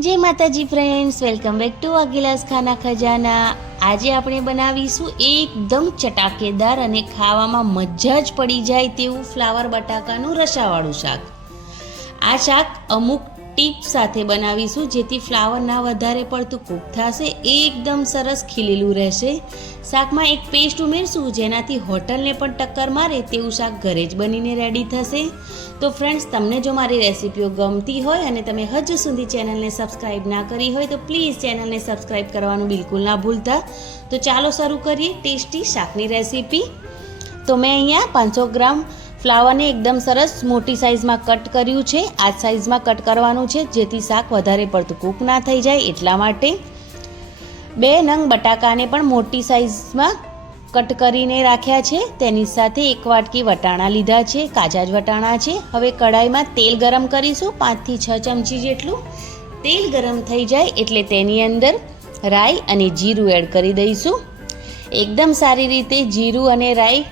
જય માતાજી friends welcome back to અગિલાસ ખાના ખજાના. આજે આપણે બનાવીશું એકદમ ચટાકેદાર અને ખાવામાં મજા જ પડી જાય તેવું ફ્લાવર બટાકાનું રસાવાળું શાક. આ શાક અમુક ટીપ સાથે બનાવીશું, જેથી ફ્લાવર ના વધારે પડતું કૂક થશે, એકદમ સરસ ખીલેલું રહેશે. શાકમાં એક પેસ્ટ ઉમેરશું, જેનાથી હોટલને પણ ટક્કર મારે તેવું શાક ઘરે જ બનીને રેડી થશે. તો ફ્રેન્ડ્સ તમને જો મારી રેસિપીઓ ગમતી હોય અને તમે હજુ સુધી ચેનલને સબસ્ક્રાઈબ ના કરી હોય, તો પ્લીઝ ચેનલને સબસ્ક્રાઈબ કરવાનું બિલકુલ ના ભૂલતા. તો ચાલો શરૂ કરીએ ટેસ્ટી શાકની રેસીપી તો મેં અહીંયા પાંચસો ગ્રામ ફ્લાવરને એકદમ સરસ મોટી સાઇઝમાં કટ કર્યું છે. આ સાઇઝમાં કટ કરવાનું છે, જેથી શાક વધારે પડતું કૂક ના થઈ જાય એટલા માટે. બે નંગ બટાકાને પણ મોટી સાઇઝમાં કટ કરીને રાખ્યા છે. તેની સાથે એક વાટકી વટાણા લીધા છે કાચા જ વટાણા છે. હવે કઢાઈમાં તેલ ગરમ કરીશું પાંચથી છ ચમચી જેટલું. તેલ ગરમ થઈ જાય એટલે તેની અંદર રાઈ અને જીરું એડ કરી દઈશું. એકદમ સારી રીતે જીરું અને રાઈ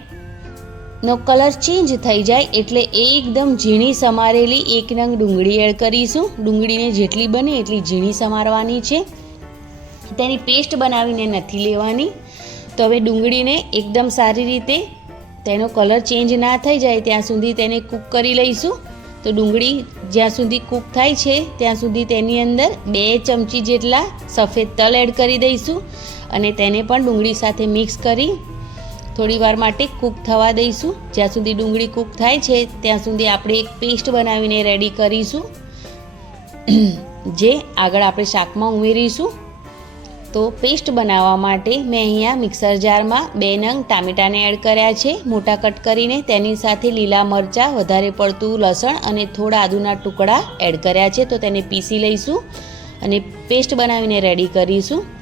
નો કલર ચેન્જ થઈ જાય એટલે એકદમ ઝીણી સમારેલી એક નંગ ડુંગળી એડ કરીશું. ડુંગળીને જેટલી બને એટલી ઝીણી સમારવાની છે. તેની પેસ્ટ બનાવીને નથી લેવાની. તો હવે ડુંગળીને એકદમ સારી રીતે તેનો કલર ચેન્જ ના થઈ જાય ત્યાં સુધી તેને કૂક કરી લઈશું. તો ડુંગળી જ્યાં સુધી કૂક થાય છે, ત્યાં સુધી તેની અંદર બે ચમચી જેટલા સફેદ તલ એડ કરી દઈશું. અને તેને પણ ડુંગળી સાથે મિક્સ કરી થોડી વાર માટે કૂક થવા દઈશું. જ્યાં સુધી ડુંગળી કૂક થાય છે, ત્યાં સુધી આપણે એક પેસ્ટ બનાવીને રેડી કરીશું. જે આગળ આપણે શાકમાં ઉમેરીશું. તો પેસ્ટ બનાવવા માટે મેં અહીંયા મિક્સર જારમાં બે નંગ ટામેટાને એડ કર્યા છે. મોટા કટ કરીને તેની સાથે લીલા મરચાં, વધારે પડતું લસણ અને થોડા આદુના ટુકડા એડ કર્યા છે. તો તેને પીસી લઈશું અને પેસ્ટ બનાવીને રેડી કરીશું.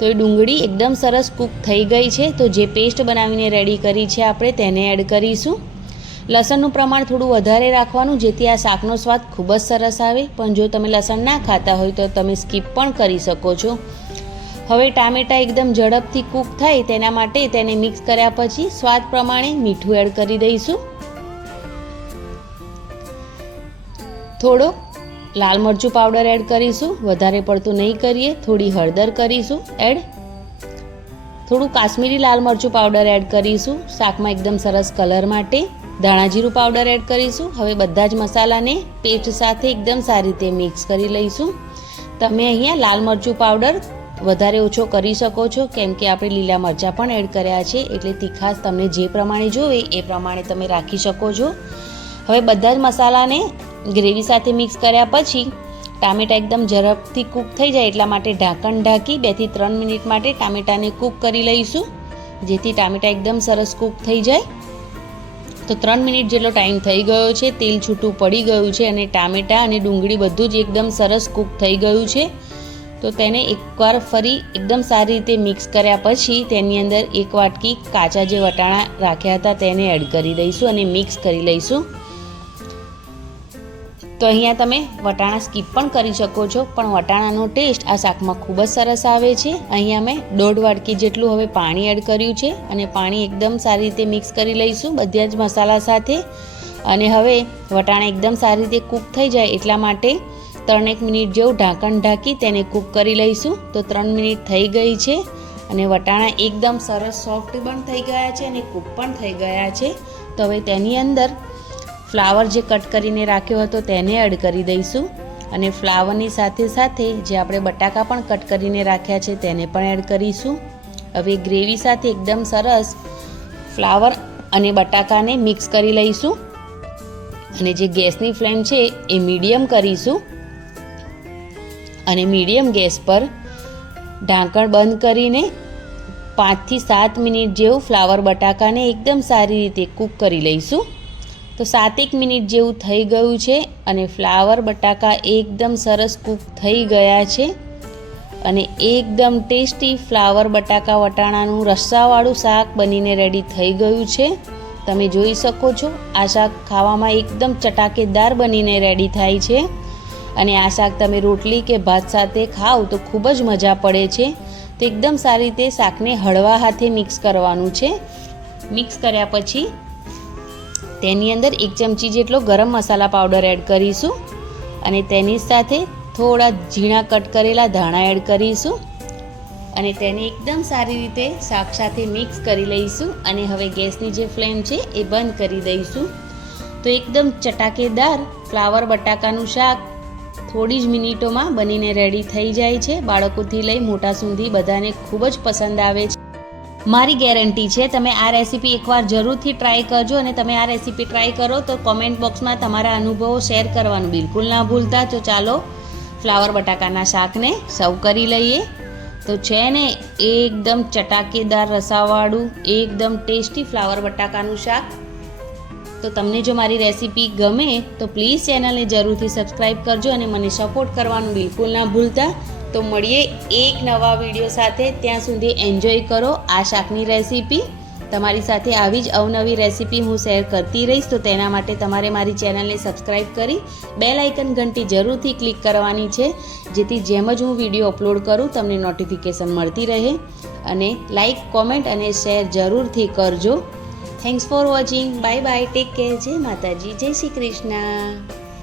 તો એ ડુંગળી એકદમ સરસ કૂક થઈ ગઈ છે. તો જે પેસ્ટ બનાવીને રેડી કરી છે આપણે તેને એડ કરીશું. લસણનું પ્રમાણ થોડું વધારે રાખવાનું, જેથી આ શાકનો સ્વાદ ખૂબ જ સરસ આવે. પણ જો તમે લસણ ના ખાતા હોય તો તમે સ્કીપ પણ કરી શકો છો. હવે ટામેટાં એકદમ ઝડપથી કૂક થાય તેના માટે તેને મિક્સ કર્યા પછી સ્વાદ પ્રમાણે મીઠું એડ કરી દઈશું. થોડો લાલ મરચું પાવડર એડ કરીશું. વધારે પડતું નહીં કરીએ, થોડી હળદર કરીશું. એડ. થોડું કાશ્મીરી લાલ મરચું પાવડર એડ કરીશું. શાકમાં એકદમ સરસ કલર માટે ધાણા જીરું પાવડર એડ કરીશું. હવે બધા જ મસાલાને પેસ્ટ સાથે એકદમ સારી રીતે મિક્સ કરી લઈશું. તમે અહીંયા લાલ મરચું પાવડર વધારે ઓછો કરી શકો છો, કેમ કે આપણે લીલા મરચાં પણ એડ કર્યા છે. એટલે તીખાસ તમને જે પ્રમાણે જોવે એ પ્રમાણે તમે રાખી શકો છો. હવે બધા જ મસાલાને ગ્રેવી સાથે મિક્સ કર્યા પછી ટામેટા એકદમ ઝડપથી કૂક થઈ જાય એટલા માટે ઢાંકણ ઢાંકી બેથી ત્રણ મિનિટ માટે ટામેટાને કૂક કરી લઈશું, જેથી ટામેટા એકદમ સરસ કૂક થઈ જાય. તો ત્રણ મિનિટ જેટલો ટાઈમ થઈ ગયો છે, તેલ છૂટું પડી ગયું છે અને ટામેટાં અને ડુંગળી બધું જ એકદમ સરસ કૂક થઈ ગયું છે. તો તેને એકવાર ફરી એકદમ સારી રીતે મિક્સ કર્યા પછી તેની અંદર એક વાટકી કાચા જે વટાણા રાખ્યા હતા તેને એડ કરી દઈશું અને મિક્સ કરી લઈશું. તો અહીંયા તમે વટાણા સ્કીપ પણ કરી શકો છો, પણ વટાણાનો ટેસ્ટ આ શાકમાં ખૂબ જ સરસ આવે છે. અહીંયા મેં દોઢ વાટકી જેટલું હવે પાણી એડ કર્યું છે અને પાણી એકદમ સારી રીતે મિક્સ કરી લઈશું બધા જ મસાલા સાથે. અને હવે વટાણા એકદમ સારી રીતે કૂક થઈ જાય એટલા માટે ત્રણેક મિનિટ જેવું ઢાંકણ ઢાંકી તેને કૂક કરી લઈશું. તો ત્રણ મિનિટ થઈ ગઈ છે અને વટાણા એકદમ સરસ સોફ્ટ પણ થઈ ગયા છે અને કૂક પણ થઈ ગયા છે. તો હવે તેની અંદર ફ્લાવર જે કટ કરીને રાખ્યો હતો તેને એડ કરી દઈશું. અને ફ્લાવરની સાથે સાથે જે આપણે બટાકા પણ કટ કરીને રાખ્યા છે તેને પણ એડ કરીશું. હવે ગ્રેવી સાથે એકદમ સરસ ફ્લાવર અને બટાકાને મિક્સ કરી લઈશું. અને જે ગેસની ફ્લેમ છે એ મીડિયમ કરીશું. અને મીડિયમ ગેસ પર ઢાંકણ બંધ કરીને પાંચથી સાત મિનિટ જેવું ફ્લાવર બટાકાને એકદમ સારી રીતે કૂક કરી લઈશું. તો સાતેક મિનિટ જેવું થઈ ગયું છે અને ફ્લાવર બટાકા એકદમ સરસ કૂક થઈ ગયા છે અને એકદમ ટેસ્ટી ફ્લાવર બટાકા વટાણાનું રસ્સાવાળું શાક બનીને રેડી થઈ ગયું છે. તમે જોઈ શકો છો, આ શાક ખાવામાં એકદમ ચટાકેદાર બનીને રેડી થાય છે. અને આ શાક તમે રોટલી કે ભાત સાથે ખાઓ તો ખૂબ જ મજા પડે છે. તો એકદમ સારી રીતે શાકને હળવા હાથે મિક્સ કરવાનું છે. મિક્સ કર્યા પછી તેની અંદર એક ચમચી જેટલો ગરમ મસાલા પાવડર એડ કરીશું. અને તેની સાથે થોડા ઝીણા કટ કરેલા ધાણા એડ કરીશું. અને તેને એકદમ સારી રીતે શાક સાથે મિક્સ કરી લઈશું અને હવે ગેસની જે ફ્લેમ છે એ બંધ કરી દઈશું. તો એકદમ ચટાકેદાર ફ્લાવર બટાકાનું શાક થોડી જ મિનિટોમાં બનીને રેડી થઈ જાય છે. બાળકોથી લઈ મોટા સુધી બધાને ખૂબ જ પસંદ આવે છે. મારી ગેરંટી છે. તમે આ રેસીપી એકવાર જરૂરથી ટ્રાય કરજો અને તમે આ રેસીપી ટ્રાય કરો તો કોમેન્ટ બોક્સમાં તમારા અનુભવો શેર કરવાનું બિલકુલ ના ભૂલતા. તો ચાલો, ફ્લાવર બટાકાના શાકને સર્વ કરી લઈએ. તો છે ને, એકદમ ચટાકેદાર રસાવાળું, એકદમ ટેસ્ટી ફ્લાવર બટાકાનું શાક. તો તમને જો મારી રેસીપી ગમે તો પ્લીઝ ચેનલને જરૂરથી સબસ્ક્રાઈબ કરજો અને મને સપોર્ટ કરવાનું બિલકુલ ના ભૂલતા. તો મળીએ એક નવા વીડિયો સાથે. ત્યાં સુધી એન્જોય કરો આ શાકની રેસીપી તમારી સાથે આવી જ અવનવી રેસીપી હું શેર કરતી રહીશ. તો તેના માટે તમારે મારી ચેનલને સબસ્ક્રાઈબ કરી બેલ આઇકન ઘંટી જરૂરથી ક્લિક કરવાની છે, જેથી જેમ જ હું વીડિયો અપલોડ કરું, તમને નોટિફિકેશન મળતી રહે. અને લાઈક કોમેન્ટ અને શેર જરૂરથી કરજો. Thanks for watching bye bye take care જય માતાજી. જય શ્રી કૃષ્ણ.